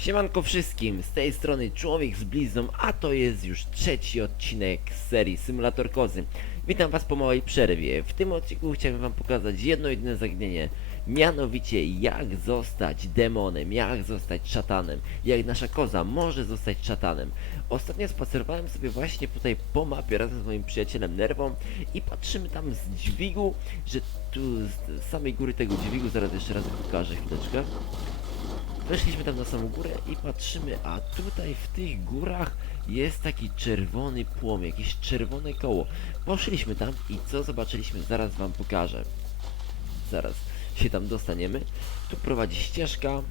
Siemanko wszystkim, z tej strony Człowiek z Blizną, a to jest już trzeci odcinek z serii Symulator Kozy. Witam was po małej przerwie. W tym odcinku chciałem wam pokazać jedno jedyne zagadnienie. Mianowicie jak zostać demonem, jak zostać szatanem, jak nasza koza może zostać szatanem. Ostatnio spacerowałem sobie właśnie tutaj po mapie razem z moim przyjacielem Nerwą i patrzymy tam z dźwigu, że tu z samej góry tego dźwigu, zaraz jeszcze raz pokażę chwileczkę. Weszliśmy tam na samą górę i patrzymy, a tutaj w tych górach jest taki czerwony płom, jakieś czerwone koło. Poszliśmy tam i co zobaczyliśmy, zaraz wam pokażę. Zaraz się tam dostaniemy. Tu prowadzi ścieżka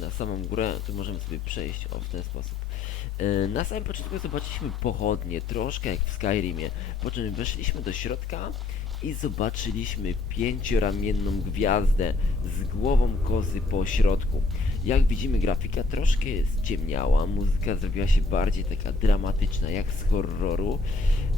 na samą górę, tu możemy sobie przejść o w ten sposób. Yy, Na samym początku zobaczyliśmy pochodnie, troszkę jak w Skyrimie, po czym weszliśmy do środka i zobaczyliśmy pięcioramienną gwiazdę z głową kozy po środku. Jak widzimy grafika troszkę ciemniała, muzyka zrobiła się bardziej taka dramatyczna, jak z horroru.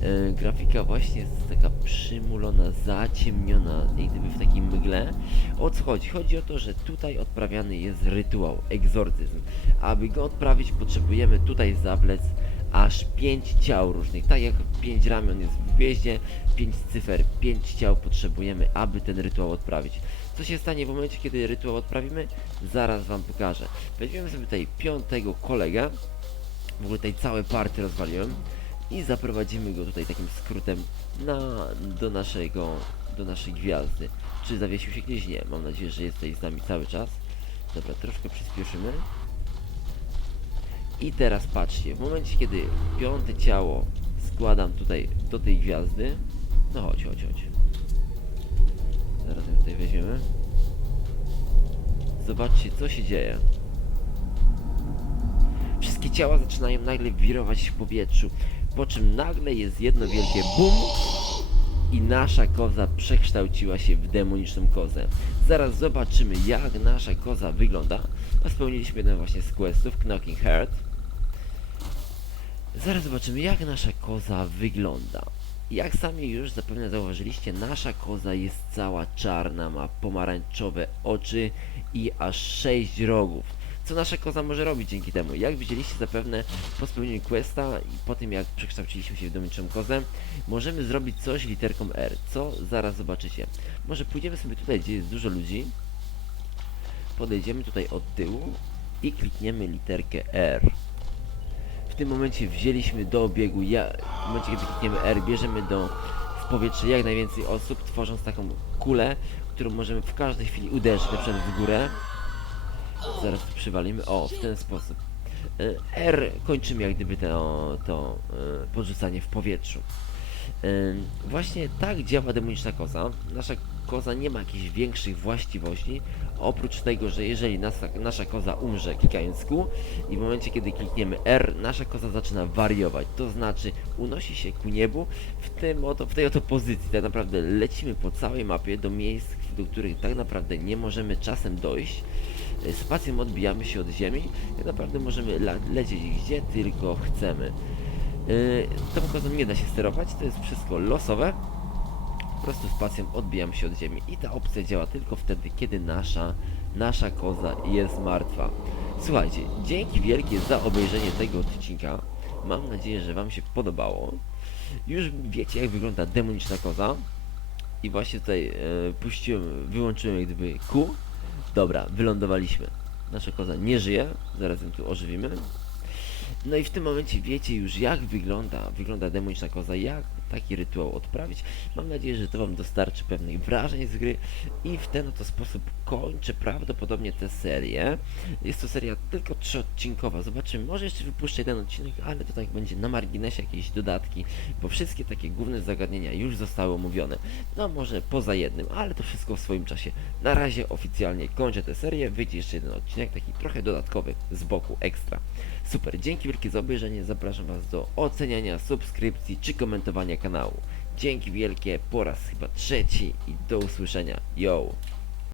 E, grafika właśnie jest taka przymulona, zaciemniona, jak gdyby w takim mgle. O co chodzi? Chodzi o to, że tutaj odprawiany jest rytuał, egzorcyzm. Aby go odprawić potrzebujemy tutaj zablec aż 5 ciał różnych. Tak jak 5 ramion jest w gwieździe, 5 cyfer, 5 ciał potrzebujemy, aby ten rytuał odprawić. Co się stanie w momencie, kiedy rytuał odprawimy? Zaraz wam pokażę. Weźmiemy sobie tutaj piątego kolegę. W ogóle tutaj całe party rozwaliłem. I zaprowadzimy go tutaj takim skrótem na, do naszego, do naszej gwiazdy. Czy zawiesił się gdzieś? Nie. Mam nadzieję, że jest tutaj z nami cały czas. Dobra, troszkę przyspieszymy. I teraz patrzcie, w momencie kiedy piąte ciało składam tutaj do tej gwiazdy, no chodź, chodź, chodź. Zaraz ją tutaj weźmiemy. Zobaczcie, co się dzieje. Wszystkie ciała zaczynają nagle wirować w powietrzu, po czym nagle jest jedno wielkie BUM i nasza koza przekształciła się w demoniczną kozę. Zaraz zobaczymy, jak nasza koza wygląda. A spełniliśmy jeden właśnie z questów, Knocking Heart. Zaraz zobaczymy, jak nasza koza wygląda. Jak sami już zapewne zauważyliście, nasza koza jest cała czarna, ma pomarańczowe oczy i aż 6 rogów. Co nasza koza może robić dzięki temu? Jak widzieliście zapewne po spełnieniu questa i po tym jak przekształciliśmy się w domniczą kozę, możemy zrobić coś literką R, co zaraz zobaczycie. Może pójdziemy sobie tutaj, gdzie jest dużo ludzi, podejdziemy tutaj od tyłu i klikniemy literkę R. W tym momencie wzięliśmy do obiegu, ja, w momencie kiedy klikniemy R, bierzemy do, w powietrze jak najwięcej osób, tworząc taką kulę, którą możemy w każdej chwili uderzyć, na przykład w górę. Zaraz to przywalimy, o, w ten sposób. Y, R kończymy jak gdyby to, to y, podrzucanie w powietrzu. Ym, Właśnie tak działa demoniczna koza. Nasza koza nie ma jakichś większych właściwości, oprócz tego, że jeżeli nasza, nasza koza umrze klikając Q i w momencie kiedy klikniemy R, nasza koza zaczyna wariować, to znaczy unosi się ku niebu w, tym oto, w tej oto pozycji. Tak naprawdę lecimy po całej mapie do miejsc, do których tak naprawdę nie możemy czasem dojść. Spacją odbijamy się od ziemi, tak naprawdę możemy lecieć gdzie tylko chcemy. Yy, tą nie da się sterować, to jest wszystko losowe. Po prostu spacją odbijam się od ziemi i ta opcja działa tylko wtedy, kiedy nasza, nasza koza jest martwa. Słuchajcie, dzięki wielkie za obejrzenie tego odcinka. Mam nadzieję, że Wam się podobało. Już wiecie, jak wygląda demoniczna koza. I właśnie tutaj e, puściłem, wyłączyłem jak gdyby Q. Dobra, wylądowaliśmy. Nasza koza nie żyje, zaraz ją tu ożywimy. No i w tym momencie wiecie już jak wygląda, wygląda demoniczna koza, jak taki rytuał odprawić. Mam nadzieję, że to Wam dostarczy pewnych wrażeń z gry i w ten oto sposób kończę prawdopodobnie tę serię. Jest to seria tylko trzyodcinkowa, zobaczymy, może jeszcze wypuszczę jeden odcinek, ale to tak będzie na marginesie jakieś dodatki, bo wszystkie takie główne zagadnienia już zostały omówione. No może poza jednym, ale to wszystko w swoim czasie. Na razie oficjalnie kończę tę serię, wyjdzie jeszcze jeden odcinek, taki trochę dodatkowy, z boku, ekstra. Super, dzięki wielkie za obejrzenie, zapraszam Was do oceniania, subskrypcji czy komentowania kanału. Dzięki wielkie, po raz chyba trzeci i do usłyszenia. Yo!